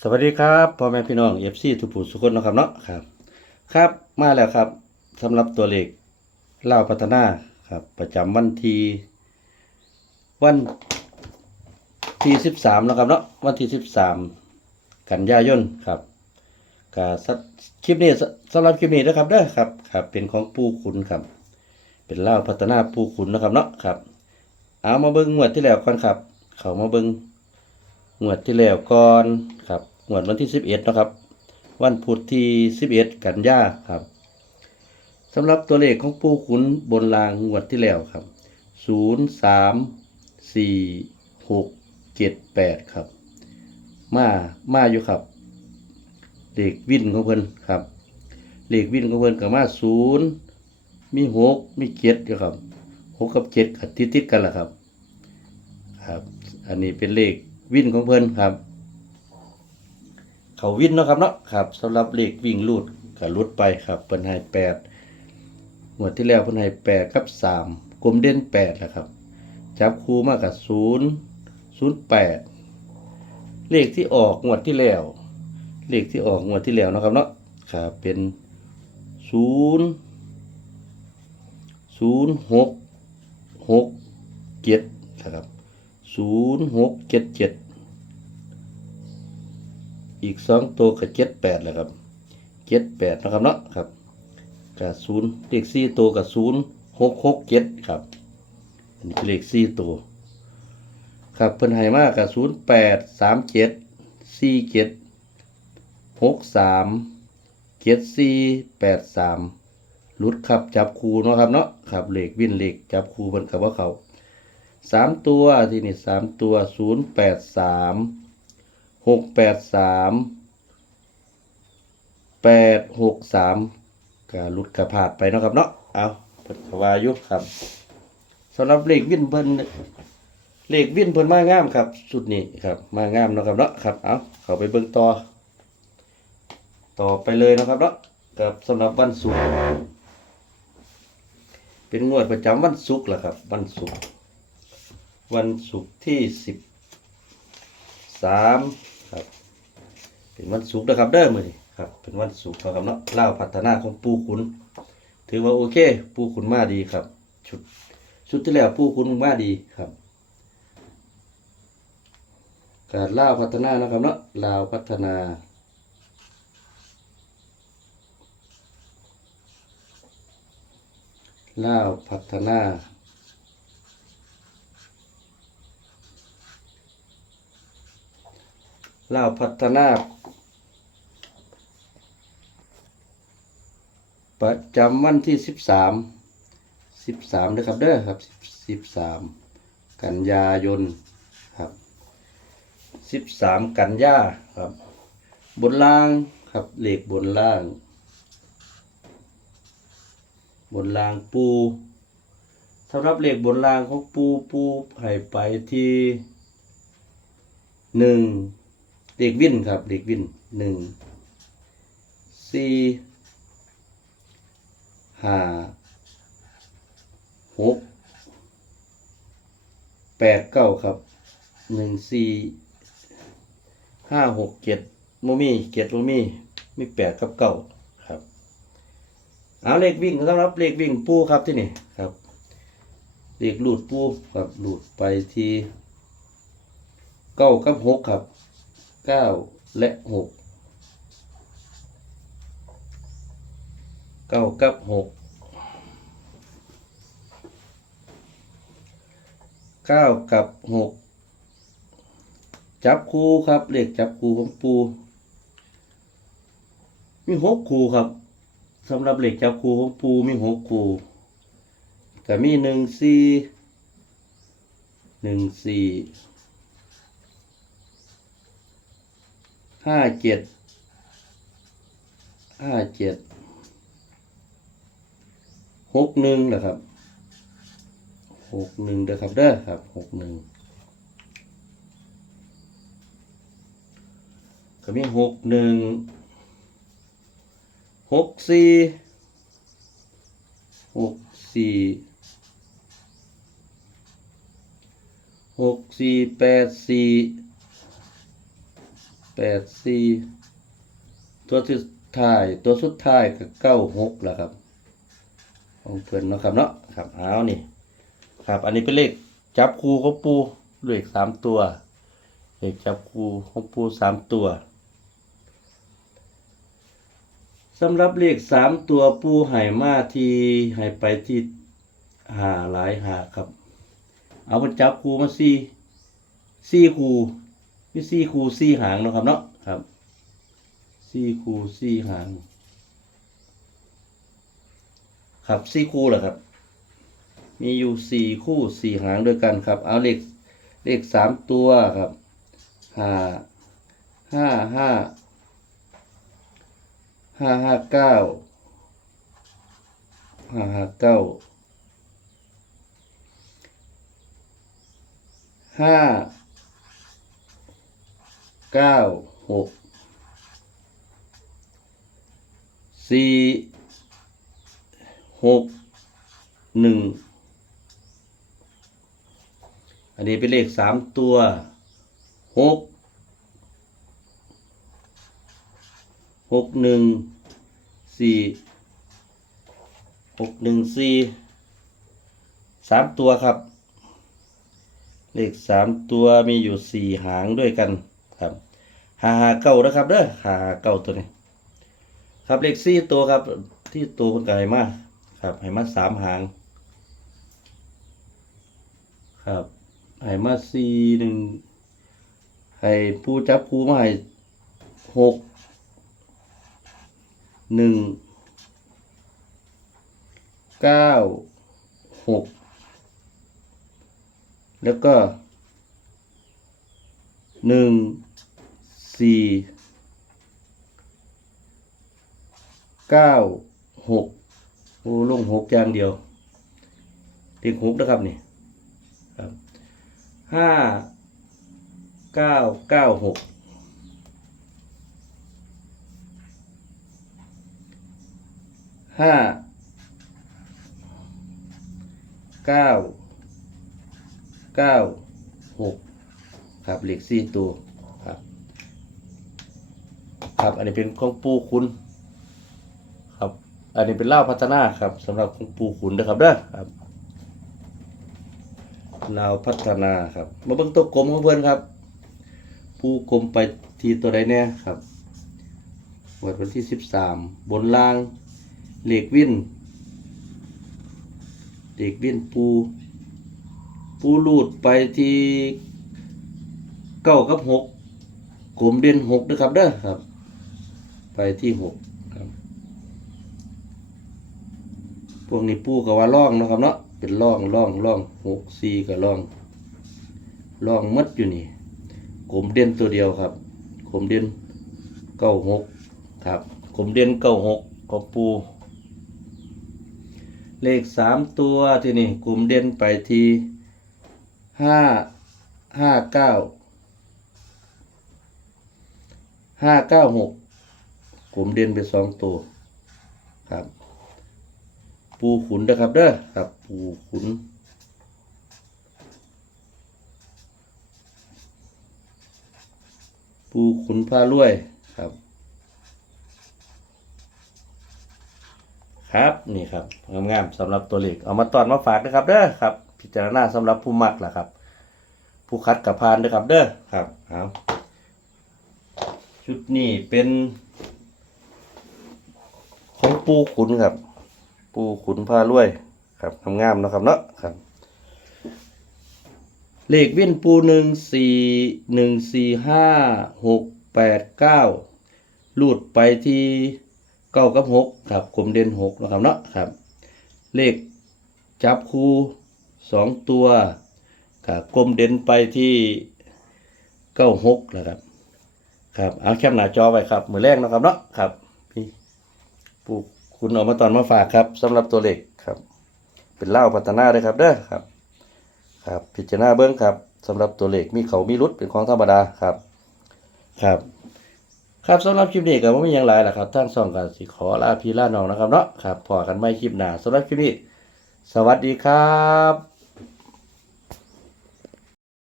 สวัสดีครับพ่อแม่พี่น้องเอฟซีทุกผู้ทุกคนนะครับเนาะครับ ครับมาแล้วครับสำหรับตัวเลขเล่าพัฒนาครับ ประจำวันที่วันที่สิบสามนะครับเนาะวันที่สิบสามกันยายนครับกาสคลิปนี้สำหรับคลิปนี้นะครับเด้อครับครับ เป็นของปู่ขุนครับ เป็นเล่าพัฒนาปู่ขุนนะครับเนาะครับ เอามาเบิ้งงวดที่แล้วก่อนครับ เขามาเบิ้ง งวดที่แล้วก่อนครับงวดวันที่สิบเอ็ดนะครับ วันพุธที่สิบเอ็ดกันยาครับสำหรับตัวเลขของปูขุนบนรางงวดที่แล้วครับศูนย์สามสี่หกเจ็ดแปดครับ มามาอยู่ครับเลขวินของเพิ่นครับเลขวินของเพิ่นกับมาศูนย์มีหกมีเจ็ดอยู่ครับหกกับเจ็ดติดติดกันแหละครับ ครับ อันนี้เป็นเลข วินของเพิ่นครับ เขาวินเนาะครับเนาะครับสำหรับเลขวิ่งลูดก็ลุดไปครับเพิ่นให้แปดงวดที่แล้วเพิ่นให้แปดกับสามกลมเด่นแปดแหละครับ จับคูมากับศูนย์ศูนย์แปดเลขที่ออกงวดที่แล้ว เลขที่ออกงวดที่แล้วนะครับเนาะครับเป็นศูนย์ศูนย์หกหกเจ็ดนะครับ ศูนย์หกเจ็ดเจ็ดอีกสองตัวกับเจ็ดแปดแหละครับเจ็ดแปดนะครับเนาะครับกับศูนย์เลขสี่ตัวกับศูนย์หกหกเจ็ดครับ อันนี้เลขสี่ตัว ครับเพิ่นให้มากกับศูนย์แปดสามเจ็ดสี่เจ็ดหกสามเจ็ดสี่แปดสามลุดครับจับคูเนาะครับเนาะครับเหลขวินเหลขจับคูเพิ่นกับว่าเขา สามตัวที่นี่สามตัวศูนย์แปดสามหกแปดสามแปดหกสามก็หลุดกระพลาดไปเนาะครับเนาะเอาเพิ่นก็ว่ายุครับสำหรับเลขวิ่นเพิ่นเลขวิ่นเพิ่นมางามครับสุดนี้ครับมางามเนาะครับเนาะครับเอาเข้าไปเบิ่งต่อต่อไปเลยนะครับเนาะกับสำหรับวันศุกร์เป็นงวดประจำวันศุกร์แหละครับ วันศุกร์ วันศุกร์ที่สิบสามครับ เป็นวันศุกร์นะครับเด้อมือนี้ครับ เป็นวันศุกร์ครับเนาะเล่าพัฒนาของปูขุน ถือว่าโอเค ปูขุนมาดีครับ ชุดชุดที่แล้วปูขุนมาดีครับการเล่าพัฒนานะครับเนาะเลาพัฒนาเลาพัฒนา ลาวพัฒนาประจำวันที่สิบสามสิบสามนะครับเด้อครับสิบสามกันยายนครับสิบสามกันยาครับ บนล่างครับเหล็กบนล่าง บนล่างปูสำหรับเหล็กบนล่างของปูปูให้ไปที่หนึ่ง เด็กวินครับเด็กวินหนึ่งสี่ห้าหกแปดเก้าครับหนึ่งสี่ห้าหกเจ็ดโมมี่เจ็ดโมมี่มีแปดกับเก้าครับเอาเลขวิ่งสำหรับเลขวิ่งปูครับที่นี่ครับเลขหลุดปูครับหลุดไปที่เก้ากับหกครับ เก้าและหกเก้ากับหกเก้ากับหกจับคู่ครับเลขจับคู่ของปูมีหกคู่ครับสำหรับเลขจับคู่ของปูมีหกคู่ก็มีหนึ่งสี่หนึ่งสี่ ห้าเจ็ดห้าเจ็ดหกหนึ่งนะครับหกหนึ่งเด้อครับเด้อครับหกหนึ่งก็มีหกหนึ่งหกสี่หกสี่หกสี่แปดสี่ แปดสี่ตัวสุดท้ายตัวสุดท้ายก็เก้าหกแหละครับของเพื่อนเนาะครับเนาะครับเอานี่ครับ อันนี้เป็นเลขจับคูของปูเลขสามตัวเลขจับคูของปูสามตัวสำหรับเลขสามตัวปูใหายมาที่ใหายไปที่หาหลายหาครับ เอาไปจับคูมาสี่สี่คู มีสี่คูสี่หางเนาะครับเนาะครับสี่คูสี่หาง ครับสี่คู่เหรอครับ มีอยู่สี่คู่สี่หางด้วยกันครับ เอาเลขเลขสามตัวครับห้าห้าห้าห้าห้าเก้าห้าห้าเก้าห้า เก้าหกสี่หกหนึ่งอันนี้เป็นเลขสามตัวหกหกหนึ่งสี่หกหนึ่งสี่สามตัวครับ เลขสามตัวมีอยู่สี่หางด้วยกันครับ หาหาเก้านะครับเด้อหาหาเก้าตัวนี้ ครับเลขสี่ตัวครับ ที่ตัวคนไก่มาครับให้มาสามหาง ครับให้มาสี่หนึ่งให้ผู้จับผู้มาให้หกหนึ่งเก้าหกแล้วก็หนึ่ง สี่เก้าหกโอ้ลงหกอย่างเดียวเด็กหกนะครับนี่ครับห้าเก้าเก้าหกห้าเก้าเก้าหกครับเหล็กสี่ตัวครับ ครับ อันนี้เป็นของปูคุณครับ อันนี้เป็นเล่าพัฒนาครับสำหรับของปูขุนนะครับเด้อครับลาวพัฒนาครับ มาเบิ่งตัวกลมของเพื่อนครับ ปูกลมไปทีตัวใดแน่ครับวันวันที่สิบสามบนล่าง เหล็กวินเหล็กวินปู ปูลูดไปที่เก้ากับหกกลมเด่นหกนะครับเด้อครับ ไปที่หกครับพวกนี้ปูกับว่าล่องนะครับเนาะเป็นล่องล่องล่องหกสี่กับล่องล่องมัดอยู่นี่กลมเด่นตัวเดียวครับกลมเด่นเก้าหกครับกลมเด่นเก้าหกของปูเลขสามตัวที่นี่กลุ่มเด่นไปที่ห้าห้าเก้าห้าเก้าหก กลุ่มเด่นไปสองตัวครับ ปูขุนนะครับเด้อครับ ปูขุนปูขุนผ้ารวยครับ ครับนี่ครับงามๆสำหรับตัวเลขเอามาตอนมาฝากนะครับเด้อครับ พิจารณาสำหรับผู้มักล่ะครับ ผู้คัดกับพานด้วยครับเด้อครับเอาชุดนี้เป็น ปูขุนครับ ปูขุนผ้ารวย ครับงามๆนะครับเนาะครับ เลขเวียนปูหนึ่งสี่หนึ่งสี่ห้าหกแปดเก้าลูดไปที่เก้ากับหกครับกลมเด่นหกนะครับเนาะครับ เลขจับคู่สองตัวครับกลมเด่นไปที่เก้าหกนะครับครับเอาแคปหน้าจอไว้ครับมือแรกนะครับเนาะครับปู คุณออกมาตอนมาฝากครับสำหรับตัวเลขครับ เป็นเล่าพัฒนาเลยครับเด้อครับ ครับ พิจารณาเบิ้งครับสำหรับตัวเลขมีเขามีรุดเป็นของธรรมดาครับ ครับ ครับสำหรับคลิปนี้ก็ไม่มีอย่างไรล่ะครับทั้งสองกันสิขอลาพี่ลาน้องนะครับเนาะครับพอกันไม่คลิปหน้าสำหรับคลิปนี้ สวัสดีครับ